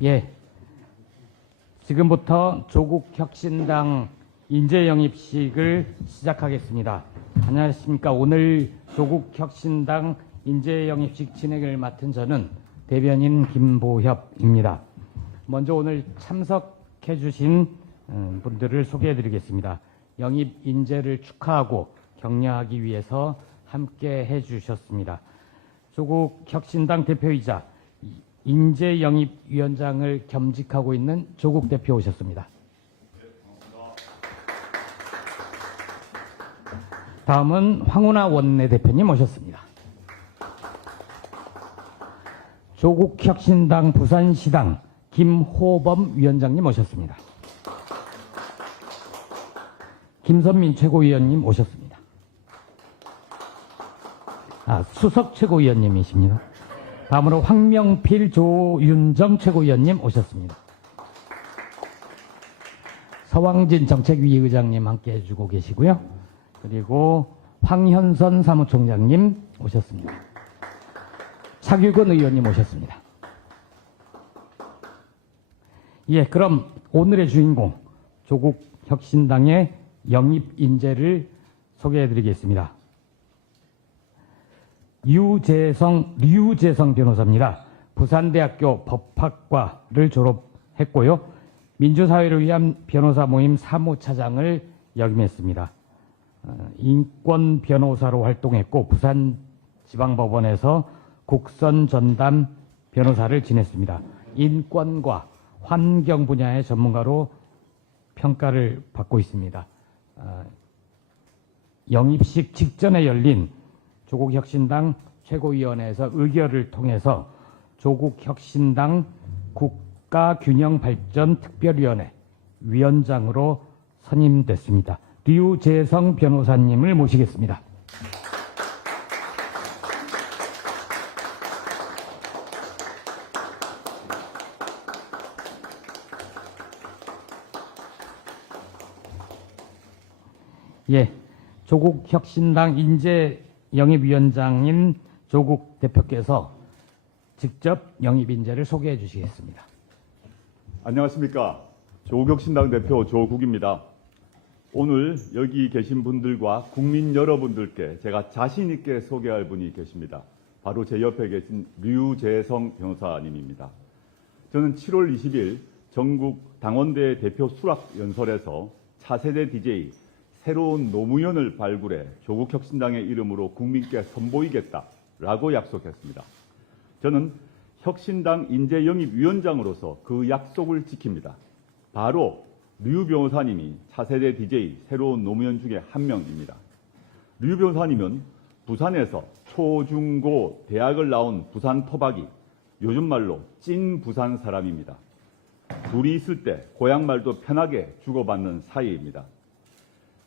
예, 지금부터 조국혁신당 인재영입식을 시작하겠습니다. 안녕하십니까. 오늘 조국혁신당 인재영입식 진행을 맡은 저는 대변인 김보협입니다. 먼저 오늘 참석해 주신 분들을 소개해 드리겠습니다. 영입 인재를 축하하고 격려하기 위해서 함께 해주셨습니다. 조국혁신당 대표이자 인재영입위원장을 겸직하고 있는 조국 대표 오셨습니다. 다음은 황운하 원내대표님 오셨습니다. 조국혁신당 부산시당 김호범 위원장님 오셨습니다. 김선민 최고위원님 오셨습니다. 수석 최고위원님이십니다. 다음으로 황명필 조윤정 최고위원님 오셨습니다. 서왕진 정책위 의장님 함께 해주고 계시고요. 그리고 황현선 사무총장님 오셨습니다. 차규근 의원님 오셨습니다. 예, 그럼 오늘의 주인공 조국혁신당의 영입 인재를 소개해 드리겠습니다. 류재성 변호사입니다. 부산대학교 법학과를 졸업했고요. 민주사회를 위한 변호사 모임 사무차장을 역임했습니다. 인권 변호사로 활동했고 부산지방법원에서 국선 전담 변호사를 지냈습니다. 인권과 환경 분야의 전문가로 평가를 받고 있습니다. 영입식 직전에 열린 조국혁신당 최고위원회에서 의결을 통해서 조국혁신당 국가균형발전특별위원회 위원장으로 선임됐습니다. 류재성 변호사님을 모시겠습니다. 예, 조국혁신당 인재영입위원장인 조국 대표께서 직접 영입 인재를 소개해 주시겠습니다. 안녕하십니까. 조국혁신당 대표 조국입니다. 오늘 여기 계신 분들과 국민 여러분들께 제가 자신 있게 소개할 분이 계십니다. 바로 제 옆에 계신 류재성 변호사님입니다. 저는 7월 20일 전국 당원대 대표 수락연설에서 차세대 DJ 새로운 노무현을 발굴해 조국혁신당의 이름으로 국민께 선보이겠다라고 약속했습니다. 저는 혁신당 인재영입위원장으로서 그 약속을 지킵니다. 바로 류 변호사님이 차세대 DJ 새로운 노무현 중에 한 명입니다. 류 변호사님은 부산에서 초, 중, 고 대학을 나온 부산 토박이, 요즘 말로 찐 부산 사람입니다. 둘이 있을 때 고향 말도 편하게 주고받는 사이입니다.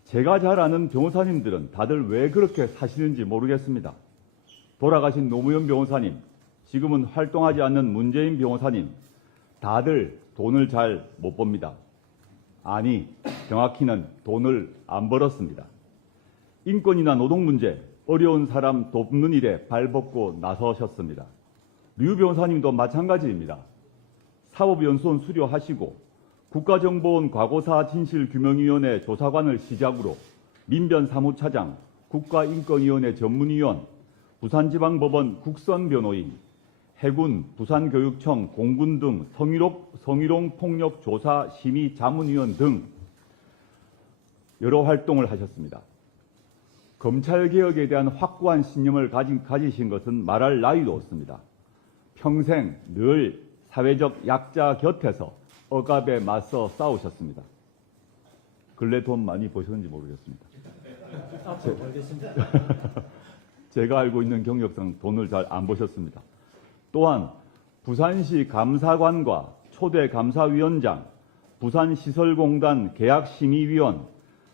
제가 잘 아는 변호사님들은 다들 왜 그렇게 사시는지 모르겠습니다. 돌아가신 노무현 변호사님, 지금은 활동하지 않는 문재인 변호사님, 다들 돈을 잘 못 법니다. 아니, 정확히는 돈을 안 벌었습니다. 인권이나 노동 문제, 어려운 사람 돕는 일에 발벗고 나서셨습니다. 류 변호사님도 마찬가지입니다. 사법연수원 수료하시고 국가정보원 과거사 진실규명위원회 조사관을 시작으로 민변사무차장, 국가인권위원회 전문위원, 부산지방법원 국선변호인, 해군, 부산교육청, 공군 등 성희롱 폭력조사 심의 자문위원 등 여러 활동을 하셨습니다. 검찰개혁에 대한 확고한 신념을 가지신 것은 말할 나위도 없습니다. 평생 늘 사회적 약자 곁에서 억압에 맞서 싸우셨습니다. 근래 돈 많이 버셨는지 모르겠습니다. 제가 알고 있는 경력상 돈을 잘 안 버셨습니다. 또한 부산시 감사관과 초대 감사위원장, 부산시설공단 계약심의위원,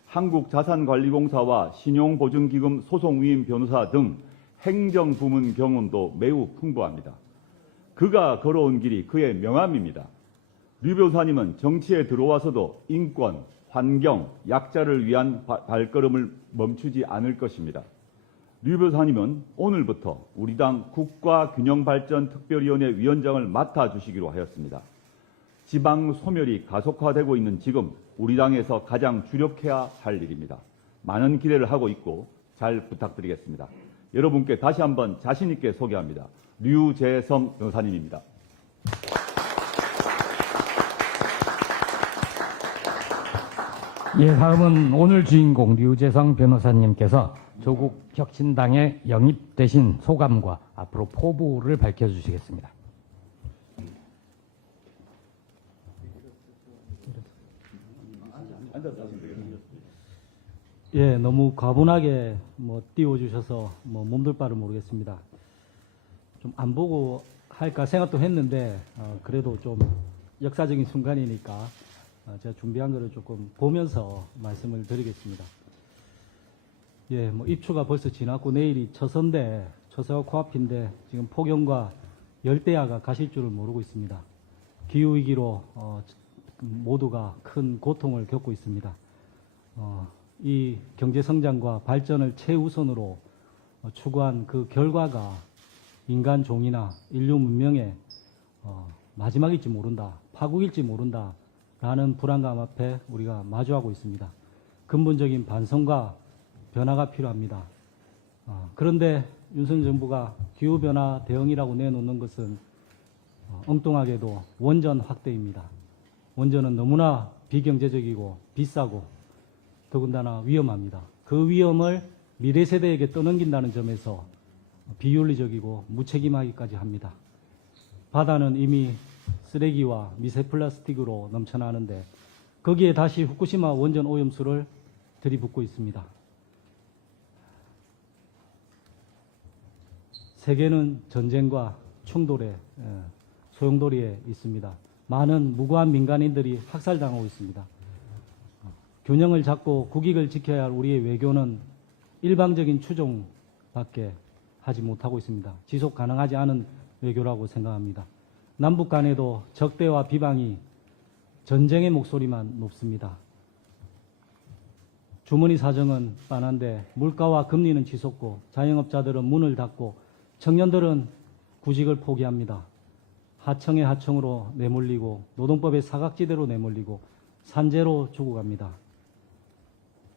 한국자산관리공사와 신용보증기금 소송위임 변호사 등 행정부문 경험도 매우 풍부합니다. 그가 걸어온 길이 그의 명함입니다. 류 변호사님은 정치에 들어와서도 인권, 환경, 약자를 위한 발걸음을 멈추지 않을 것입니다. 류 변호사님은 오늘부터 우리 당 국가균형발전특별위원회 위원장을 맡아주시기로 하였습니다. 지방 소멸이 가속화되고 있는 지금 우리 당에서 가장 주력해야 할 일입니다. 많은 기대를 하고 있고 잘 부탁드리겠습니다. 여러분께 다시 한번 자신 있게 소개합니다. 류재성 변호사님입니다. 예, 다음은 오늘 주인공 류재성 변호사님께서 조국 혁신당에 영입되신 소감과 앞으로 포부를 밝혀주시겠습니다. 예, 너무 과분하게 띄워주셔서 몸둘 바를 모르겠습니다. 좀 안 보고 할까 생각도 했는데 그래도 좀 역사적인 순간이니까 제가 준비한 거를 조금 보면서 말씀을 드리겠습니다. 예, 입추가 벌써 지났고 내일이 처서인데 처서가 코앞인데 지금 폭염과 열대야가 가실 줄을 모르고 있습니다. 기후 위기로 모두가 큰 고통을 겪고 있습니다. 이 경제 성장과 발전을 최우선으로 추구한 그 결과가 인간 종이나 인류 문명의 마지막일지 모른다, 파국일지 모른다 라는 불안감 앞에 우리가 마주하고 있습니다. 근본적인 반성과 변화가 필요합니다. 그런데 윤석열 정부가 기후변화 대응이라고 내놓는 것은 엉뚱하게도 원전 확대입니다. 원전은 너무나 비경제적이고 비싸고 더군다나 위험합니다. 그 위험을 미래 세대에게 떠넘긴다는 점에서 비윤리적이고 무책임하기까지 합니다. 바다는 이미 쓰레기와 미세 플라스틱으로 넘쳐나는데 거기에 다시 후쿠시마 원전 오염수를 들이붓고 있습니다. 세계는 전쟁과 충돌에 소용돌이에 있습니다. 많은 무고한 민간인들이 학살당하고 있습니다. 균형을 잡고 국익을 지켜야 할 우리의 외교는 일방적인 추종밖에 하지 못하고 있습니다. 지속 가능하지 않은 외교라고 생각합니다. 남북 간에도 적대와 비방이 전쟁의 목소리만 높습니다. 주머니 사정은 빤한데 물가와 금리는 치솟고 자영업자들은 문을 닫고 청년들은 구직을 포기합니다. 하청의 하청으로 내몰리고 노동법의 사각지대로 내몰리고 산재로 죽어갑니다.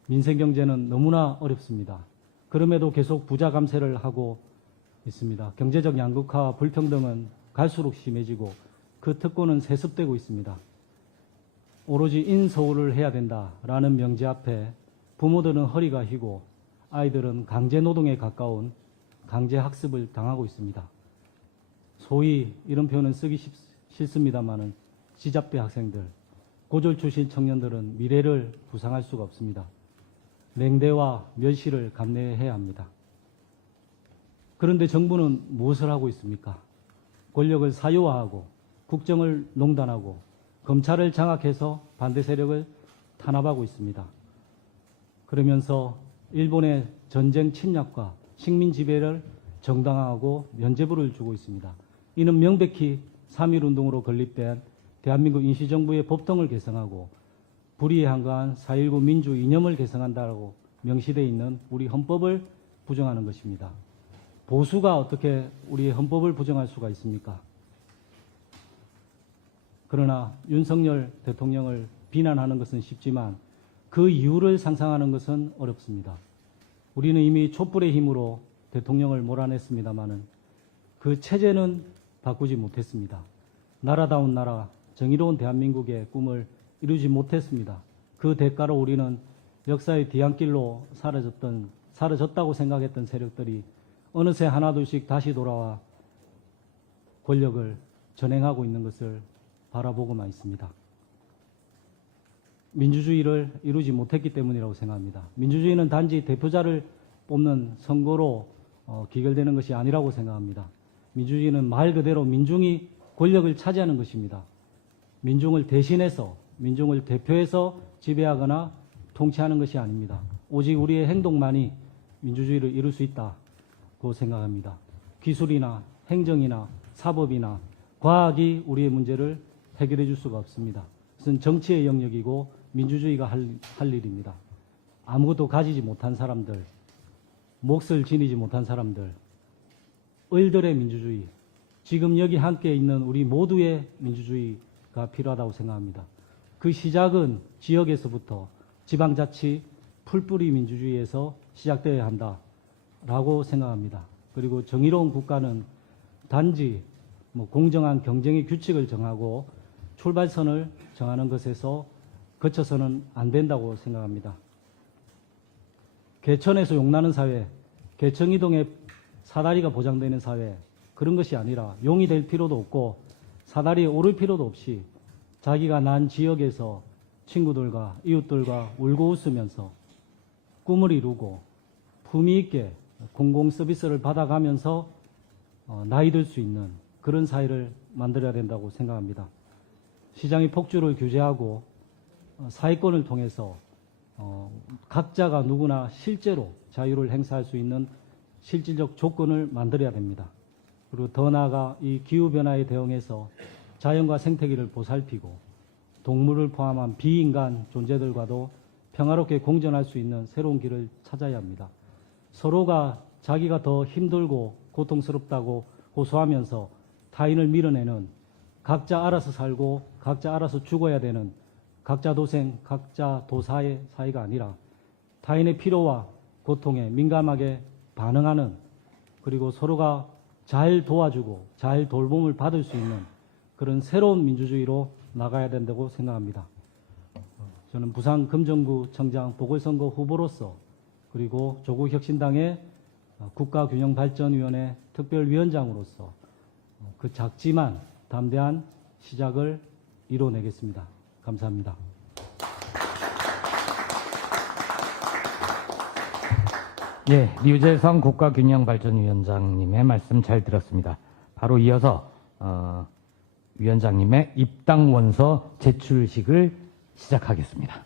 민생경제는 너무나 어렵습니다. 그럼에도 계속 부자 감세를 하고 있습니다. 경제적 양극화와 불평등은 갈수록 심해지고 그 특권은 세습되고 있습니다. 오로지 인서울을 해야 된다라는 명제 앞에 부모들은 허리가 휘고 아이들은 강제노동에 가까운 강제학습을 당하고 있습니다. 소위 이런 표현은 쓰기 싫습니다마는 지잡대 학생들, 고졸 출신 청년들은 미래를 구상할 수가 없습니다. 냉대와 멸시를 감내해야 합니다. 그런데 정부는 무엇을 하고 있습니까? 권력을 사유화하고 국정을 농단하고 검찰을 장악해서 반대 세력을 탄압하고 있습니다. 그러면서 일본의 전쟁 침략과 식민 지배를 정당화하고 면죄부를 주고 있습니다. 이는 명백히 3.1운동으로 건립된 대한민국 임시정부의 법통을 개성하고 불의에 한가한 4.19 민주 이념을 개성한다고 명시되어 있는 우리 헌법을 부정하는 것입니다. 보수가 어떻게 우리 헌법을 부정할 수가 있습니까? 그러나 윤석열 대통령을 비난하는 것은 쉽지만 그 이유를 상상하는 것은 어렵습니다. 우리는 이미 촛불의 힘으로 대통령을 몰아냈습니다마는 그 체제는 바꾸지 못했습니다. 나라다운 나라, 정의로운 대한민국의 꿈을 이루지 못했습니다. 그 대가로 우리는 역사의 뒤안길로 사라졌다고 생각했던 세력들이 어느새 하나둘씩 다시 돌아와 권력을 전행하고 있는 것을 바라보고만 있습니다. 민주주의를 이루지 못했기 때문이라고 생각합니다. 민주주의는 단지 대표자를 뽑는 선거로 기결되는 것이 아니라고 생각합니다. 민주주의는 말 그대로 민중이 권력을 차지하는 것입니다. 민중을 대신해서, 민중을 대표해서 지배하거나 통치하는 것이 아닙니다. 오직 우리의 행동만이 민주주의를 이룰 수 있다고 생각합니다. 기술이나 행정이나 사법이나 과학이 우리의 문제를 해결해 줄 수가 없습니다. 그것은 정치의 영역이고 민주주의가 할 일입니다. 아무것도 가지지 못한 사람들, 몫을 지니지 못한 사람들, 을들의 민주주의, 지금 여기 함께 있는 우리 모두의 민주주의 필요하다고 생각합니다. 그 시작은 지역에서부터 지방자치 풀뿌리 민주주의에서 시작되어야 한다라고 생각합니다. 그리고 정의로운 국가는 단지 공정한 경쟁의 규칙을 정하고 출발선을 정하는 것에서 거쳐서는 안 된다고 생각합니다. 개천에서 용나는 사회, 개천이동의 사다리가 보장되는 사회, 그런 것이 아니라 용이 될 필요도 없고 사다리에 오를 필요도 없이 자기가 난 지역에서 친구들과 이웃들과 울고 웃으면서 꿈을 이루고 품위 있게 공공 서비스를 받아가면서 나이 들 수 있는 그런 사회를 만들어야 된다고 생각합니다. 시장의 폭주를 규제하고 사회권을 통해서 각자가 누구나 실제로 자유를 행사할 수 있는 실질적 조건을 만들어야 됩니다. 그리고 더 나아가 이 기후변화에 대응해서 자연과 생태계를 보살피고 동물을 포함한 비인간 존재들과도 평화롭게 공존할 수 있는 새로운 길을 찾아야 합니다. 서로가 자기가 더 힘들고 고통스럽다고 호소하면서 타인을 밀어내는 각자 알아서 살고 각자 알아서 죽어야 되는 각자 도생, 각자 도사의 사회가 아니라 타인의 필요와 고통에 민감하게 반응하는, 그리고 서로가 잘 도와주고 잘 돌봄을 받을 수 있는 그런 새로운 민주주의로 나가야 된다고 생각합니다. 저는 부산 금정구청장 보궐선거 후보로서 그리고 조국혁신당의 국가균형발전위원회 특별위원장으로서 그 작지만 담대한 시작을 이뤄내겠습니다. 감사합니다. 예, 류재성 국가균형발전위원장님의 말씀 잘 들었습니다. 바로 이어서 위원장님의 입당 원서 제출식을 시작하겠습니다.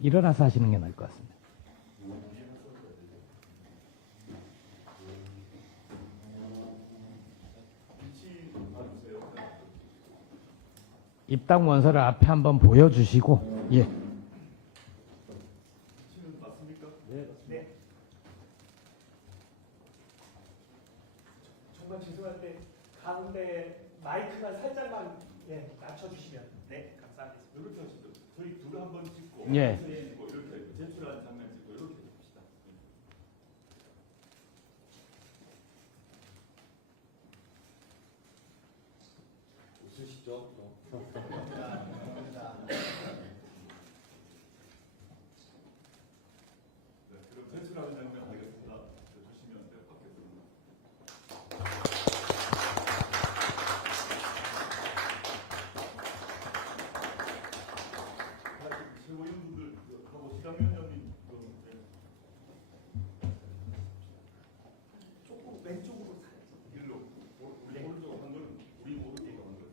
일어나서 하시는 게 나을 것 같습니다. 입당 원서를 앞에 한번 보여주시고, 예. 정말 죄송한데 가운데 마이크만 살짝만 낮춰주시면 감사하겠습니다. 이렇게 하시죠. 저희 둘 한번 찍고 예. 찍고 이렇게 제출한 장면 찍고 이렇게 해봅시다. 웃으시죠? 네, 그럼 제출하는 장면 하겠습니다. 주시면 될 것 같겠습니다. 최고위원분들하고 시장위원장님 조금 왼쪽으로 살짝. 일로 우리 오른쪽으로 한 거는 우리 오른쪽으로 한 거예요.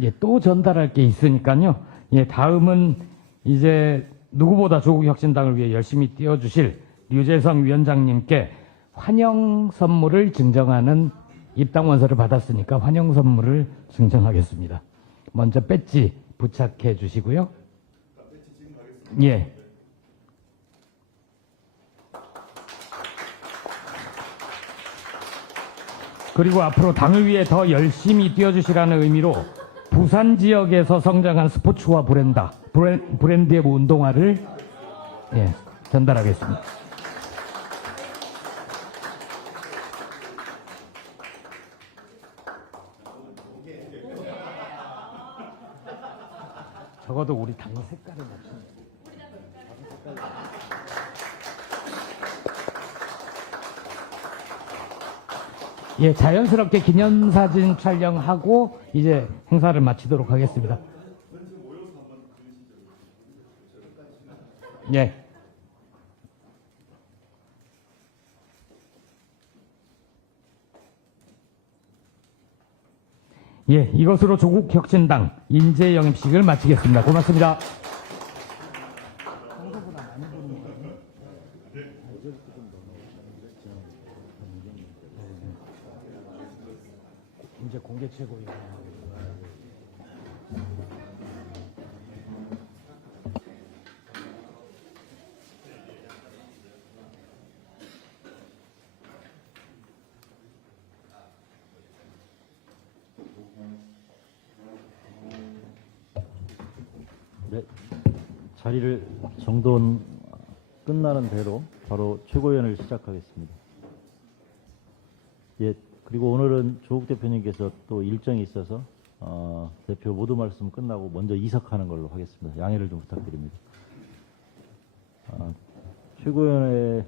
예, 또 전달할 게 있으니까요. 예, 다음은 이제 누구보다 조국혁신당을 위해 열심히 뛰어주실 류재성 위원장님께 환영 선물을 증정하는 입당 원서를 받았으니까 환영 선물을 증정하겠습니다. 먼저 배지 부착해 주시고요. 예. 그리고 앞으로 당을 위해 더 열심히 뛰어주시라는 의미로 부산 지역에서 성장한 스포츠화 브랜드의 운동화를 전달하겠습니다. 적어도 우리 당 색깔은 없습니다. 예, 자연스럽게 기념사진 촬영하고 이제 행사를 마치도록 하겠습니다. 예. 예, 이것으로 조국혁신당 인재영입식을 마치겠습니다. 고맙습니다. 이제 공개 최고위원. 네, 자리를 정돈 끝나는 대로 바로 최고위원을 시작하겠습니다. 예, 그리고 오늘은 조국 대표님께서 또 일정이 있어서 대표 모두 말씀 끝나고 먼저 이석하는 걸로 하겠습니다. 양해를 좀 부탁드립니다. 최고위원의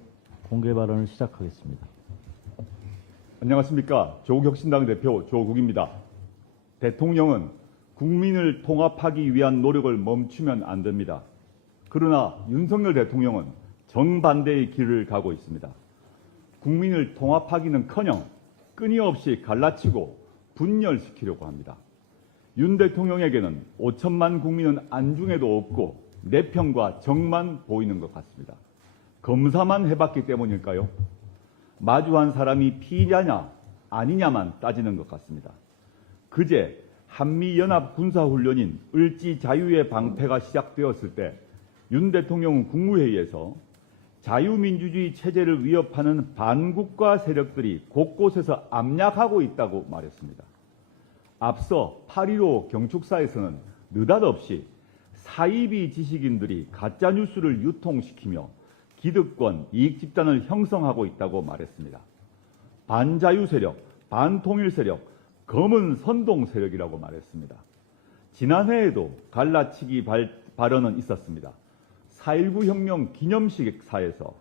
공개 발언을 시작하겠습니다. 안녕하십니까. 조국혁신당 대표 조국입니다. 대통령은 국민을 통합하기 위한 노력을 멈추면 안 됩니다. 그러나 윤석열 대통령은 정반대의 길을 가고 있습니다. 국민을 통합하기는커녕 끊임없이 갈라치고 분열시키려고 합니다. 윤 대통령에게는 5천만 국민은 안중에도 없고 내편과 정만 보이는 것 같습니다. 검사만 해봤기 때문일까요? 마주한 사람이 피의자냐 아니냐만 따지는 것 같습니다. 그제 한미연합 군사훈련인 을지 자유의 방패가 시작되었을 때 윤 대통령은 국무회의에서 자유민주주의 체제를 위협하는 반국가 세력들이 곳곳에서 압력하고 있다고 말했습니다. 앞서 8.15 경축사에서는 느닷없이 사이비 지식인들이 가짜뉴스를 유통시키며 기득권, 이익집단을 형성하고 있다고 말했습니다. 반자유 세력, 반통일 세력, 검은 선동 세력이라고 말했습니다. 지난해에도 갈라치기 발언은 있었습니다. 4.19 혁명 기념사에서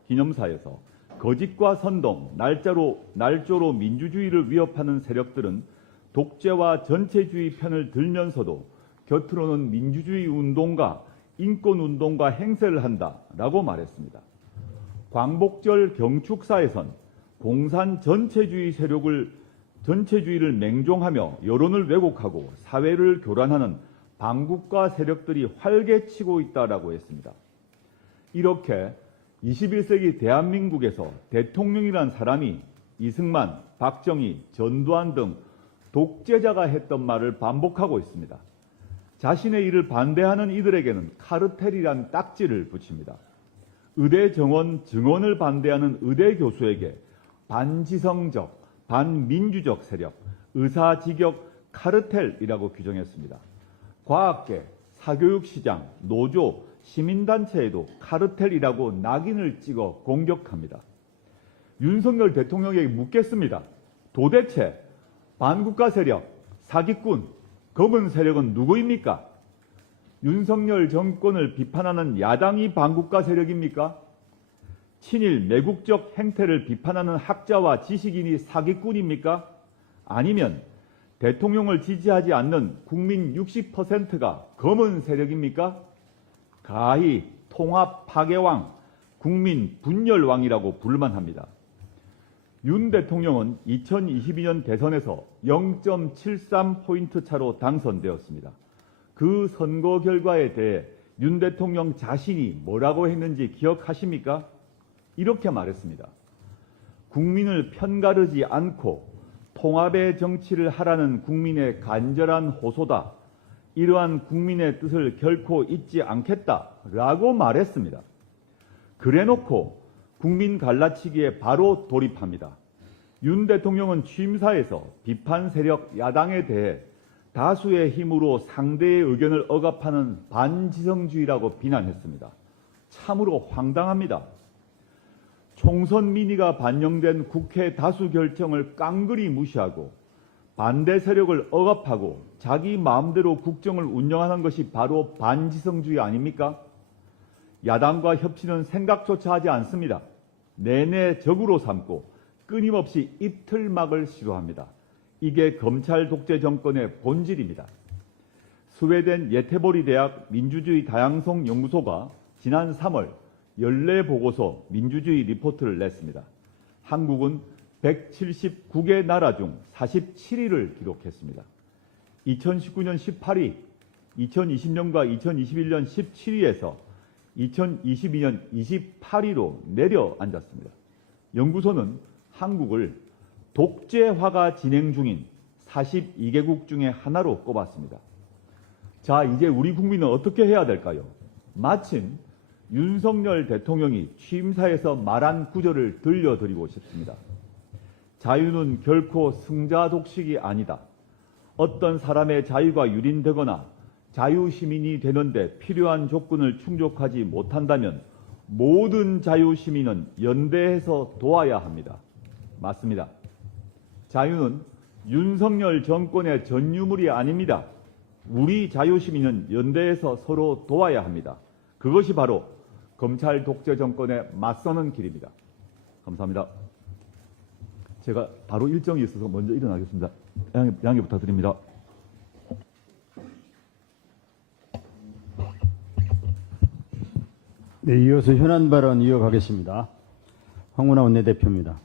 거짓과 선동, 날조로 민주주의를 위협하는 세력들은 독재와 전체주의 편을 들면서도 곁으로는 민주주의 운동과 인권 운동과 행세를 한다라고 말했습니다. 광복절 경축사에선 공산 전체주의를 맹종하며 여론을 왜곡하고 사회를 교란하는 반국가 세력들이 활개치고 있다라고 했습니다. 이렇게 21세기 대한민국에서 대통령이란 사람이 이승만, 박정희, 전두환 등 독재자가 했던 말을 반복하고 있습니다. 자신의 일을 반대하는 이들에게는 카르텔이란 딱지를 붙입니다. 의대 정원 증원을 반대하는 의대 교수에게 반지성적, 반민주적 세력, 의사직역 카르텔이라고 규정했습니다. 과학계, 사교육시장, 노조, 시민단체에도 카르텔이라고 낙인을 찍어 공격합니다. 윤석열 대통령에게 묻겠습니다. 도대체 반국가 세력, 사기꾼, 검은 세력은 누구입니까? 윤석열 정권을 비판하는 야당이 반국가 세력입니까? 친일 매국적 행태를 비판하는 학자와 지식인이 사기꾼입니까? 아니면 대통령을 지지하지 않는 국민 60%가 검은 세력입니까? 가히 통합 파괴왕, 국민 분열왕이라고 부를만 합니다. 윤 대통령은 2022년 대선에서 0.73포인트 차로 당선되었습니다. 그 선거 결과에 대해 윤 대통령 자신이 뭐라고 했는지 기억하십니까? 이렇게 말했습니다. 국민을 편가르지 않고 통합의 정치를 하라는 국민의 간절한 호소다. 이러한 국민의 뜻을 결코 잊지 않겠다라고 말했습니다. 그래놓고 국민 갈라치기에 바로 돌입합니다. 윤 대통령은 취임사에서 비판 세력 야당에 대해 다수의 힘으로 상대의 의견을 억압하는 반지성주의라고 비난했습니다. 참으로 황당합니다. 총선 민의가 반영된 국회 다수 결정을 깡그리 무시하고 반대 세력을 억압하고 자기 마음대로 국정을 운영하는 것이 바로 반지성주의 아닙니까? 야당과 협치는 생각조차 하지 않습니다. 내내 적으로 삼고 끊임없이 이틀막을 시도합니다. 이게 검찰 독재 정권의 본질입니다. 스웨덴 예테보리 대학 민주주의 다양성 연구소가 지난 3월 연례보고서 민주주의 리포트를 냈습니다. 한국은 179개 나라 중 47위를 기록했습니다. 2019년 18위, 2020년과 2021년 17위에서 2022년 28위로 내려앉았습니다. 연구소는 한국을 독재화가 진행 중인 42개국 중에 하나로 꼽았습니다. 자, 이제 우리 국민은 어떻게 해야 될까요? 마침 윤석열 대통령이 취임사에서 말한 구절을 들려드리고 싶습니다. 자유는 결코 승자 독식이 아니다. 어떤 사람의 자유가 유린되거나 자유시민이 되는데 필요한 조건을 충족하지 못한다면 모든 자유시민은 연대해서 도와야 합니다. 맞습니다. 자유는 윤석열 정권의 전유물이 아닙니다. 우리 자유시민은 연대해서 서로 도와야 합니다. 그것이 바로 검찰 독재 정권에 맞서는 길입니다. 감사합니다. 제가 바로 일정이 있어서 먼저 일어나겠습니다. 양해 부탁드립니다. 네, 이어서 현안 발언 이어가겠습니다. 황운하 원내대표입니다.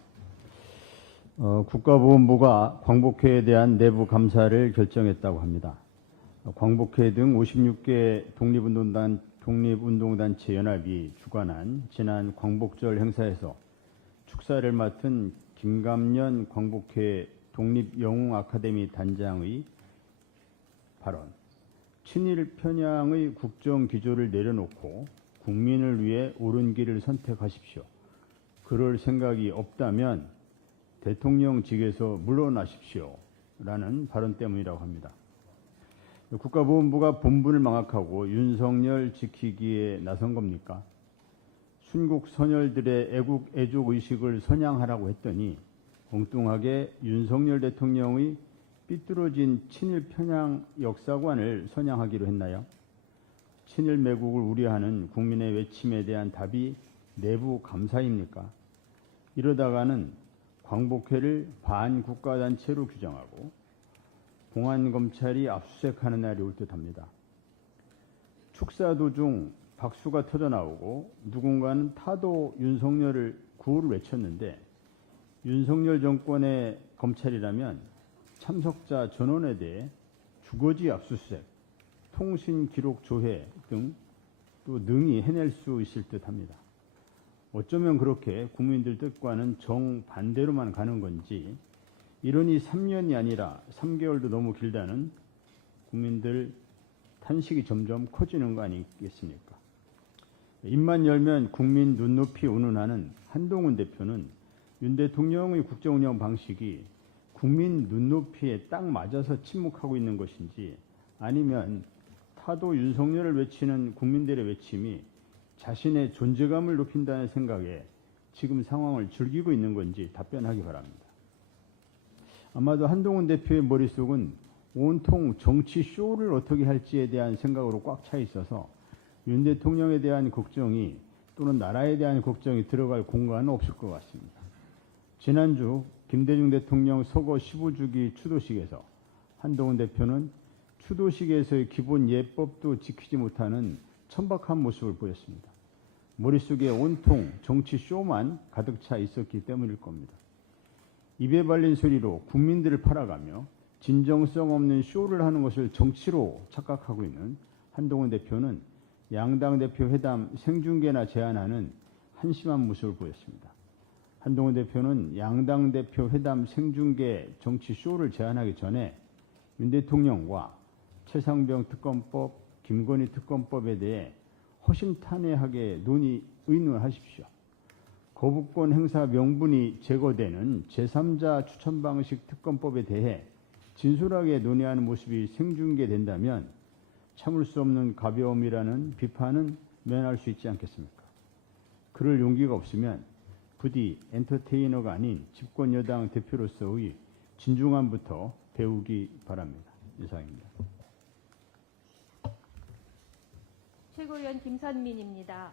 국가보훈부가 광복회에 대한 내부 감사를 결정했다고 합니다. 광복회 등 56개 독립운동단체 연합이 주관한 지난 광복절 행사에서 축사를 맡은 김감년 광복회 독립영웅아카데미 단장의 발언, 친일 편향의 국정 기조를 내려놓고 국민을 위해 옳은 길을 선택하십시오. 그럴 생각이 없다면 대통령직에서 물러나십시오. 라는 발언 때문이라고 합니다. 국가보훈부가 본분을 망각하고 윤석열 지키기에 나선 겁니까? 순국 선열들의 애국 애족 의식을 선양하라고 했더니 엉뚱하게 윤석열 대통령의 삐뚤어진 친일 편향 역사관을 선양하기로 했나요? 친일 매국을 우려하는 국민의 외침에 대한 답이 내부 감사입니까? 이러다가는 광복회를 반국가단체로 규정하고 공안검찰이 압수수색하는 날이 올 듯합니다. 축사 도중 박수가 터져나오고 누군가는 타도 윤석열을 구호를 외쳤는데 윤석열 정권의 검찰이라면 참석자 전원에 대해 주거지 압수수색, 통신 기록 조회 등 또 능히 해낼 수 있을 듯합니다. 어쩌면 그렇게 국민들 뜻과는 정반대로만 가는 건지 이런이 3년이 아니라 3개월도 너무 길다는 국민들 탄식이 점점 커지는 거 아니겠습니까? 입만 열면 국민 눈높이 운운하는 한동훈 대표는 윤 대통령의 국정운영 방식이 국민 눈높이에 딱 맞아서 침묵하고 있는 것인지 아니면 타도 윤석열을 외치는 국민들의 외침이 자신의 존재감을 높인다는 생각에 지금 상황을 즐기고 있는 건지 답변하기 바랍니다. 아마도 한동훈 대표의 머릿속은 온통 정치 쇼를 어떻게 할지에 대한 생각으로 꽉 차 있어서 윤 대통령에 대한 걱정이 또는 나라에 대한 걱정이 들어갈 공간은 없을 것 같습니다. 지난주 김대중 대통령 서거 15주기 추도식에서 한동훈 대표는 추도식에서의 기본 예법도 지키지 못하는 천박한 모습을 보였습니다. 머릿속에 온통 정치 쇼만 가득 차 있었기 때문일 겁니다. 입에 발린 소리로 국민들을 팔아가며 진정성 없는 쇼를 하는 것을 정치로 착각하고 있는 한동훈 대표는 양당 대표 회담 생중계나 제안하는 한심한 모습을 보였습니다. 한동훈 대표는 양당 대표 회담 생중계 정치 쇼를 제안하기 전에 윤 대통령과 최상병 특검법, 김건희 특검법에 대해 허심탄회하게 의논하십시오. 거부권 행사 명분이 제거되는 제3자 추천 방식 특검법에 대해 진솔하게 논의하는 모습이 생중계된다면 참을 수 없는 가벼움이라는 비판은 면할 수 있지 않겠습니까? 그럴 용기가 없으면 부디 엔터테이너가 아닌 집권 여당 대표로서의 진중함부터 배우기 바랍니다. 이상입니다. 최고위원 김선민입니다.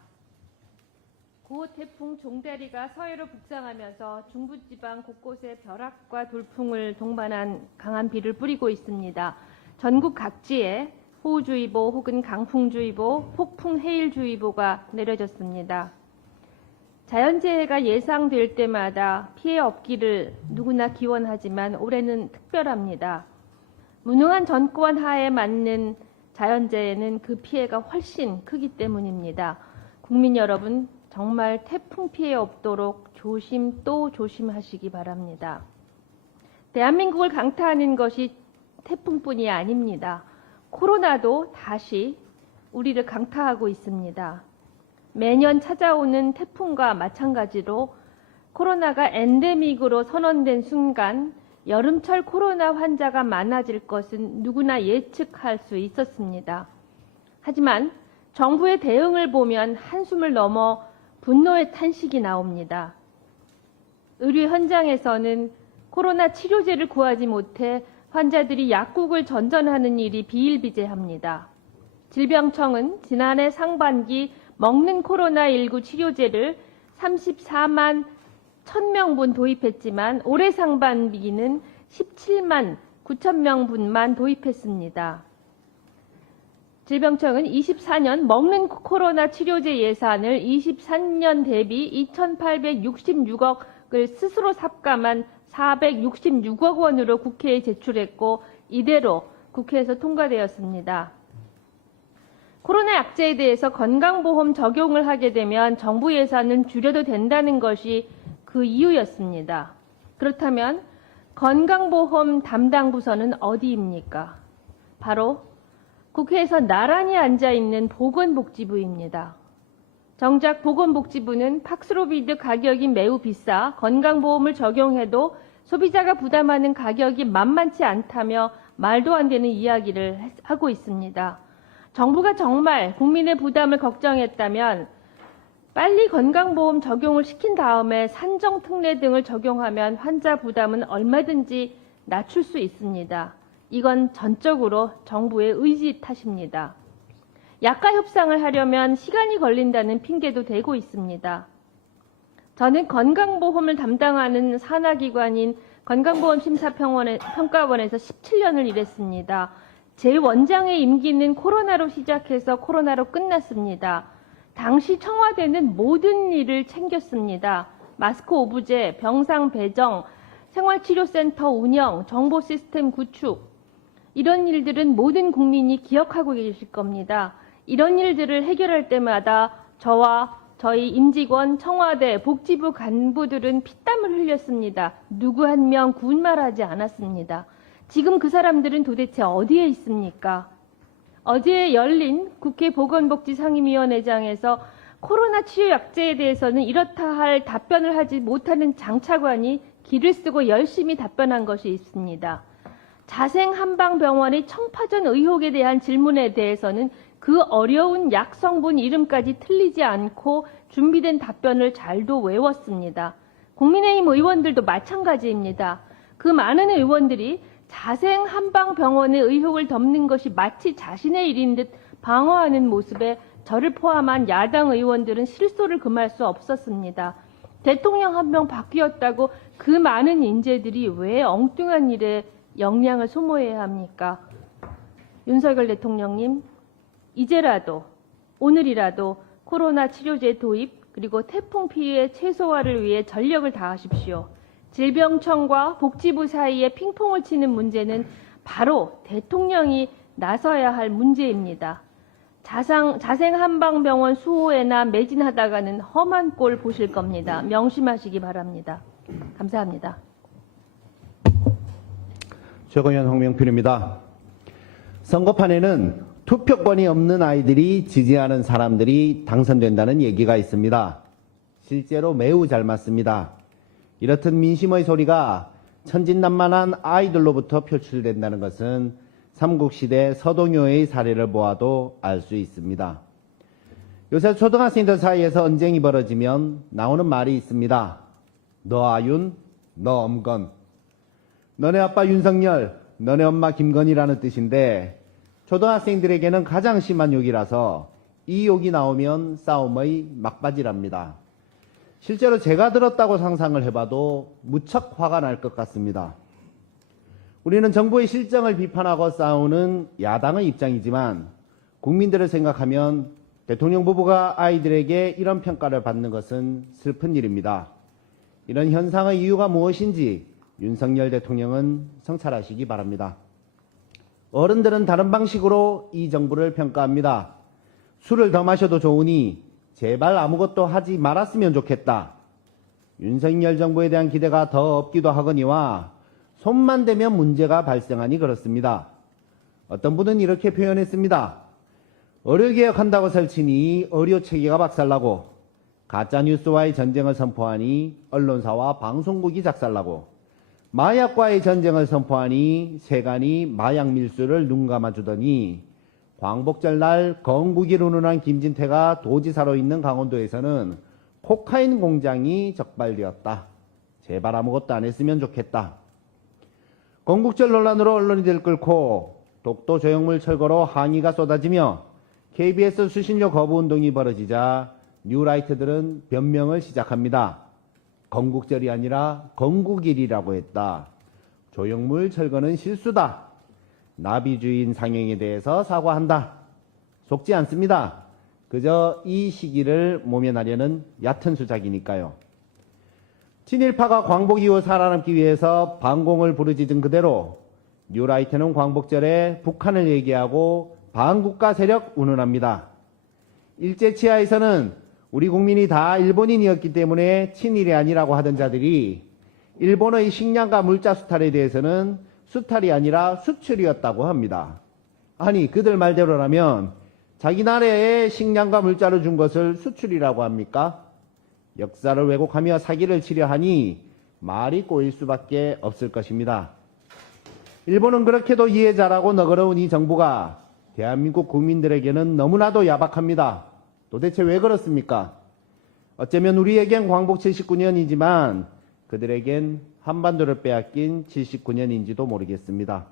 고 태풍 종대리가 서해로 북상하면서 중부지방 곳곳에 벼락과 돌풍을 동반한 강한 비를 뿌리고 있습니다. 전국 각지에 호우주의보 혹은 강풍주의보, 폭풍해일주의보가 내려졌습니다. 자연재해가 예상될 때마다 피해 없기를 누구나 기원하지만 올해는 특별합니다. 무능한 정권 하에 맞는 자연재해는 그 피해가 훨씬 크기 때문입니다. 국민 여러분, 정말 태풍 피해 없도록 조심 또 조심하시기 바랍니다. 대한민국을 강타하는 것이 태풍뿐이 아닙니다. 코로나도 다시 우리를 강타하고 있습니다. 매년 찾아오는 태풍과 마찬가지로 코로나가 엔데믹으로 선언된 순간 여름철 코로나 환자가 많아질 것은 누구나 예측할 수 있었습니다. 하지만 정부의 대응을 보면 한숨을 넘어 분노의 탄식이 나옵니다. 의료 현장에서는 코로나 치료제를 구하지 못해 환자들이 약국을 전전하는 일이 비일비재합니다. 질병청은 지난해 상반기 먹는 코로나19 치료제를 34만 1,000명분 도입했지만 올해 상반기는 17만 9,000명분만 도입했습니다. 질병청은 24년 먹는 코로나 치료제 예산을 23년 대비 2,866억을 스스로 삭감한 466억 원으로 국회에 제출했고 이대로 국회에서 통과되었습니다. 코로나 약제에 대해서 건강보험 적용을 하게 되면 정부 예산은 줄여도 된다는 것이 그 이유였습니다. 그렇다면 건강보험 담당 부서는 어디입니까? 바로 국회에서 나란히 앉아있는 보건복지부입니다. 정작 보건복지부는 팍스로비드 가격이 매우 비싸 건강보험을 적용해도 소비자가 부담하는 가격이 만만치 않다며 말도 안 되는 이야기를 하고 있습니다. 정부가 정말 국민의 부담을 걱정했다면 빨리 건강보험 적용을 시킨 다음에 산정특례 등을 적용하면 환자 부담은 얼마든지 낮출 수 있습니다. 이건 전적으로 정부의 의지 탓입니다. 약가 협상을 하려면 시간이 걸린다는 핑계도 대고 있습니다. 저는 건강보험을 담당하는 산하기관인 건강보험심사평가원에서 17년을 일했습니다. 제 원장의 임기는 코로나로 시작해서 코로나로 끝났습니다. 당시 청와대는 모든 일을 챙겼습니다. 마스크 오부제, 병상 배정, 생활치료센터 운영, 정보 시스템 구축, 이런 일들은 모든 국민이 기억하고 계실 겁니다. 이런 일들을 해결할 때마다 저와 저희 임직원, 청와대, 복지부 간부들은 피땀을 흘렸습니다. 누구 한 명 군말하지 않았습니다. 지금 그 사람들은 도대체 어디에 있습니까? 어제 열린 국회 보건복지상임위원회장에서 코로나 치료 약제에 대해서는 이렇다 할 답변을 하지 못하는 장차관이 기를 쓰고 열심히 답변한 것이 있습니다. 자생한방병원의 청파전 의혹에 대한 질문에 대해서는 그 어려운 약 성분 이름까지 틀리지 않고 준비된 답변을 잘도 외웠습니다. 국민의힘 의원들도 마찬가지입니다. 그 많은 의원들이 자생한방병원의 의혹을 덮는 것이 마치 자신의 일인 듯 방어하는 모습에 저를 포함한 야당 의원들은 실소를 금할 수 없었습니다. 대통령 한 명 바뀌었다고 그 많은 인재들이 왜 엉뚱한 일에 역량을 소모해야 합니까? 윤석열 대통령님, 이제라도 오늘이라도 코로나 치료제 도입 그리고 태풍 피해 최소화를 위해 전력을 다하십시오. 질병청과 복지부 사이에 핑퐁을 치는 문제는 바로 대통령이 나서야 할 문제입니다. 자생한방병원 수호에나 매진하다가는 험한 꼴 보실 겁니다. 명심하시기 바랍니다. 감사합니다. 최고위원 홍명필입니다. 선거판에는 투표권이 없는 아이들이 지지하는 사람들이 당선된다는 얘기가 있습니다. 실제로 매우 잘 맞습니다. 이렇듯 민심의 소리가 천진난만한 아이들로부터 표출된다는 것은 삼국시대 서동요의 사례를 보아도 알 수 있습니다. 요새 초등학생들 사이에서 언쟁이 벌어지면 나오는 말이 있습니다. 너 아윤, 너 엄건. 너네 아빠 윤석열, 너네 엄마 김건희라는 뜻인데 초등학생들에게는 가장 심한 욕이라서 이 욕이 나오면 싸움의 막바지랍니다. 실제로 제가 들었다고 상상을 해봐도 무척 화가 날 것 같습니다. 우리는 정부의 실정을 비판하고 싸우는 야당의 입장이지만 국민들을 생각하면 대통령 부부가 아이들에게 이런 평가를 받는 것은 슬픈 일입니다. 이런 현상의 이유가 무엇인지 윤석열 대통령은 성찰하시기 바랍니다. 어른들은 다른 방식으로 이 정부를 평가합니다. 술을 더 마셔도 좋으니 제발 아무것도 하지 말았으면 좋겠다. 윤석열 정부에 대한 기대가 더 없기도 하거니와 손만 대면 문제가 발생하니 그렇습니다. 어떤 분은 이렇게 표현했습니다. 의료개혁한다고 설치니 의료체계가 박살나고 가짜뉴스와의 전쟁을 선포하니 언론사와 방송국이 작살나고 마약과의 전쟁을 선포하니 세간이 마약 밀수를 눈 감아주더니 광복절 날 건국이 운운한 김진태가 도지사로 있는 강원도에서는 코카인 공장이 적발되었다. 제발 아무것도 안 했으면 좋겠다. 건국절 논란으로 언론이 들끓고 독도 조형물 철거로 항의가 쏟아지며 KBS 수신료 거부 운동이 벌어지자 뉴라이트들은 변명을 시작합니다. 건국절이 아니라 건국일이라고 했다. 조형물 철거는 실수다. 나비주인 상영에 대해서 사과한다. 속지 않습니다. 그저 이 시기를 모면하려는 얕은 수작이니까요. 친일파가 광복 이후 살아남기 위해서 반공을 부르짖은 그대로 뉴라이트는 광복절에 북한을 얘기하고 반국가 세력 운운합니다. 일제치하에서는 우리 국민이 다 일본인이었기 때문에 친일이 아니라고 하던 자들이 일본의 식량과 물자 수탈에 대해서는 수탈이 아니라 수출이었다고 합니다. 아니 그들 말대로라면 자기 나라에 식량과 물자를 준 것을 수출이라고 합니까? 역사를 왜곡하며 사기를 치려 하니 말이 꼬일 수밖에 없을 것입니다. 일본은 그렇게도 이해 잘하고 너그러운 이 정부가 대한민국 국민들에게는 너무나도 야박합니다. 도대체 왜 그렇습니까? 어쩌면 우리에겐 광복 79년이지만 그들에겐 한반도를 빼앗긴 79년인지도 모르겠습니다.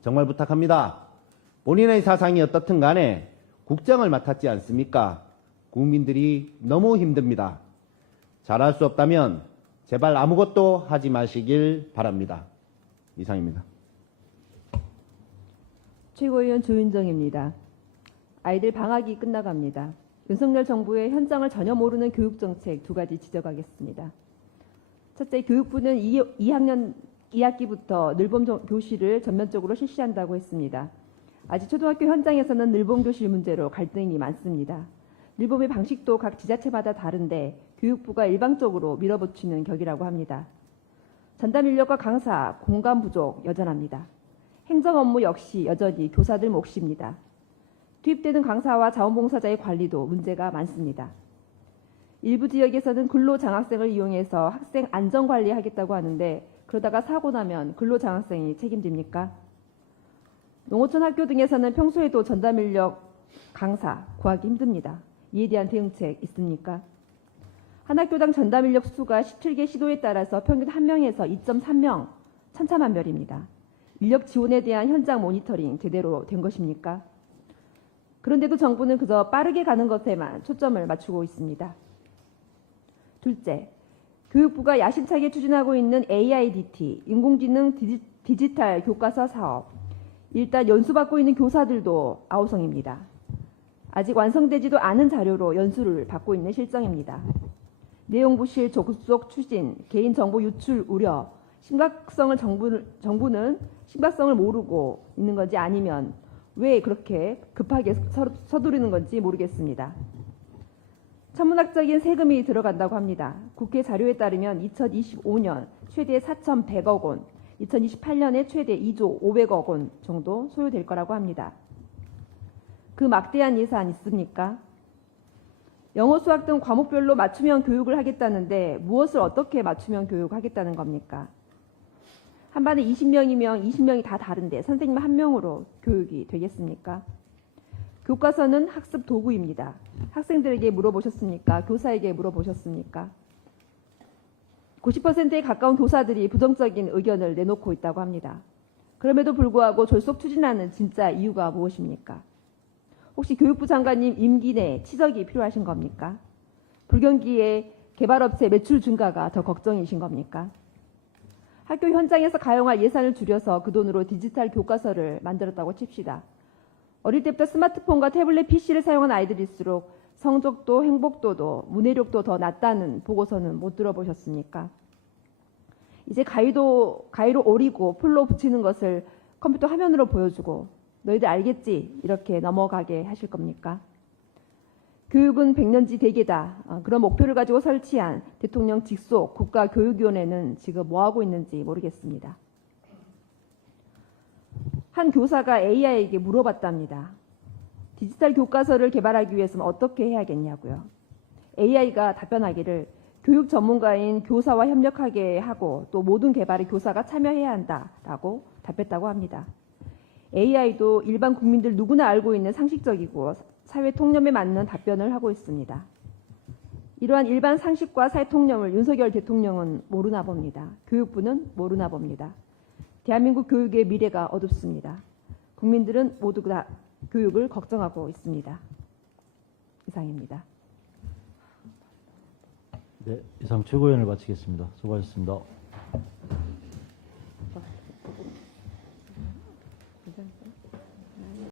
정말 부탁합니다. 본인의 사상이 어떻든 간에 국정을 맡았지 않습니까? 국민들이 너무 힘듭니다. 잘할 수 없다면 제발 아무것도 하지 마시길 바랍니다. 이상입니다. 최고위원 조윤정입니다. 아이들 방학이 끝나갑니다. 윤석열 정부의 현장을 전혀 모르는 교육정책 두 가지 지적하겠습니다. 첫째, 교육부는 2학년 2학기부터 늘봄 교실을 전면적으로 실시한다고 했습니다. 아직 초등학교 현장에서는 늘봄 교실 문제로 갈등이 많습니다. 늘봄의 방식도 각 지자체마다 다른데 교육부가 일방적으로 밀어붙이는 격이라고 합니다. 전담 인력과 강사, 공간 부족 여전합니다. 행정 업무 역시 여전히 교사들 몫입니다. 투입되는 강사와 자원봉사자의 관리도 문제가 많습니다. 일부 지역에서는 근로장학생을 이용해서 학생 안전관리하겠다고 하는데 그러다가 사고 나면 근로장학생이 책임집니까? 농어촌 학교 등에서는 평소에도 전담인력 강사 구하기 힘듭니다. 이에 대한 대응책 있습니까? 한 학교당 전담인력 수가 17개 시도에 따라서 평균 1명에서 2.3명, 천차만별입니다. 인력 지원에 대한 현장 모니터링 제대로 된 것입니까? 그런데도 정부는 그저 빠르게 가는 것에만 초점을 맞추고 있습니다. 둘째, 교육부가 야심차게 추진하고 있는 AIDT, 인공지능 디지털 교과서 사업. 일단 연수받고 있는 교사들도 아우성입니다. 아직 완성되지도 않은 자료로 연수를 받고 있는 실정입니다. 내용 부실, 조속 추진, 개인정보 유출 우려, 정부는 심각성을 모르고 있는 건지 아니면 왜 그렇게 급하게 서두르는 건지 모르겠습니다. 천문학적인 세금이 들어간다고 합니다. 국회 자료에 따르면 2025년 최대 4,100억 원, 2028년에 최대 2조 500억 원 정도 소요될 거라고 합니다. 그 막대한 예산 있습니까? 영어, 수학 등 과목별로 맞춤형 교육을 하겠다는데 무엇을 어떻게 맞춤형 교육하겠다는 겁니까? 한 반에 20명이면 20명이 다 다른데 선생님 한 명으로 교육이 되겠습니까? 교과서는 학습 도구입니다. 학생들에게 물어보셨습니까? 교사에게 물어보셨습니까? 90%에 가까운 교사들이 부정적인 의견을 내놓고 있다고 합니다. 그럼에도 불구하고 졸속 추진하는 진짜 이유가 무엇입니까? 혹시 교육부 장관님 임기 내 치적이 필요하신 겁니까? 불경기에 개발업체 매출 증가가 더 걱정이신 겁니까? 학교 현장에서 가용할 예산을 줄여서 그 돈으로 디지털 교과서를 만들었다고 칩시다. 어릴 때부터 스마트폰과 태블릿 PC를 사용한 아이들일수록 성적도 행복도도 문해력도 더 낮다는 보고서는 못 들어보셨습니까? 이제 가위로 오리고 풀로 붙이는 것을 컴퓨터 화면으로 보여주고 너희들 알겠지? 이렇게 넘어가게 하실 겁니까? 교육은 백년지 대계다. 그런 목표를 가지고 설치한 대통령 직속 국가교육위원회는 지금 뭐하고 있는지 모르겠습니다. 한 교사가 AI에게 물어봤답니다. 디지털 교과서를 개발하기 위해서는 어떻게 해야겠냐고요. AI가 답변하기를 교육 전문가인 교사와 협력하게 하고 또 모든 개발에 교사가 참여해야 한다라고 답했다고 합니다. AI도 일반 국민들 누구나 알고 있는 상식적이고 사회 통념에 맞는 답변을 하고 있습니다. 이러한 일반 상식과 사회 통념을 윤석열 대통령은 모르나 봅니다. 교육부는 모르나 봅니다. 대한민국 교육의 미래가 어둡습니다. 국민들은 모두 다 교육을 걱정하고 있습니다. 이상입니다. 네, 이상 최고위원을 마치겠습니다. 수고하셨습니다.